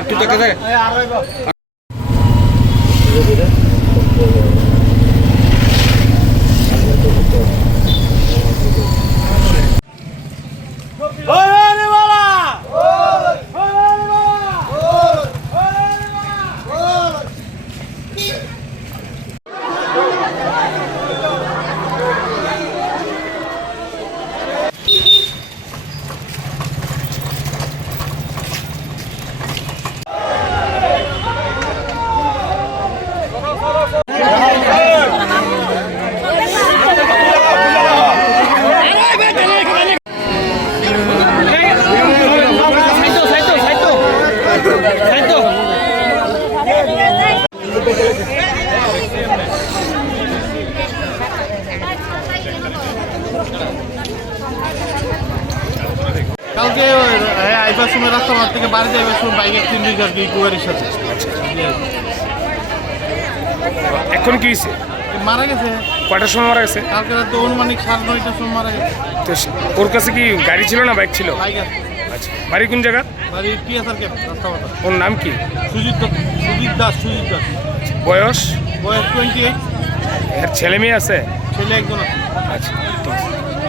একটু দেখে দেখ কালকে আইবার সময় রাস্তা মাঠ থেকে বাড়িতে আইবার সময় বাইক অ্যাক্সিডেন্ট আর কি কুয়ারির সাথে। এখন কি হয়েছে? মারা গেছে। কয়টার সময় মারা গেছে? কালকে রাতে অনুমানিক 9:30টার সময় মারা গেছে। তো ওর কাছে কি গাড়ি ছিল না বাইক ছিল? বাইক আছে। আচ্ছা, বাড়ি কোন জায়গা? বাড়ি টিএসআর ক্যাম্প রাস্তা মাঠ। ওর নাম কি? সুজিত দাস। বয়স? বয়স 28। এর ছেলে মেয়ে আছে? ছেলে একজন আছে। আচ্ছা।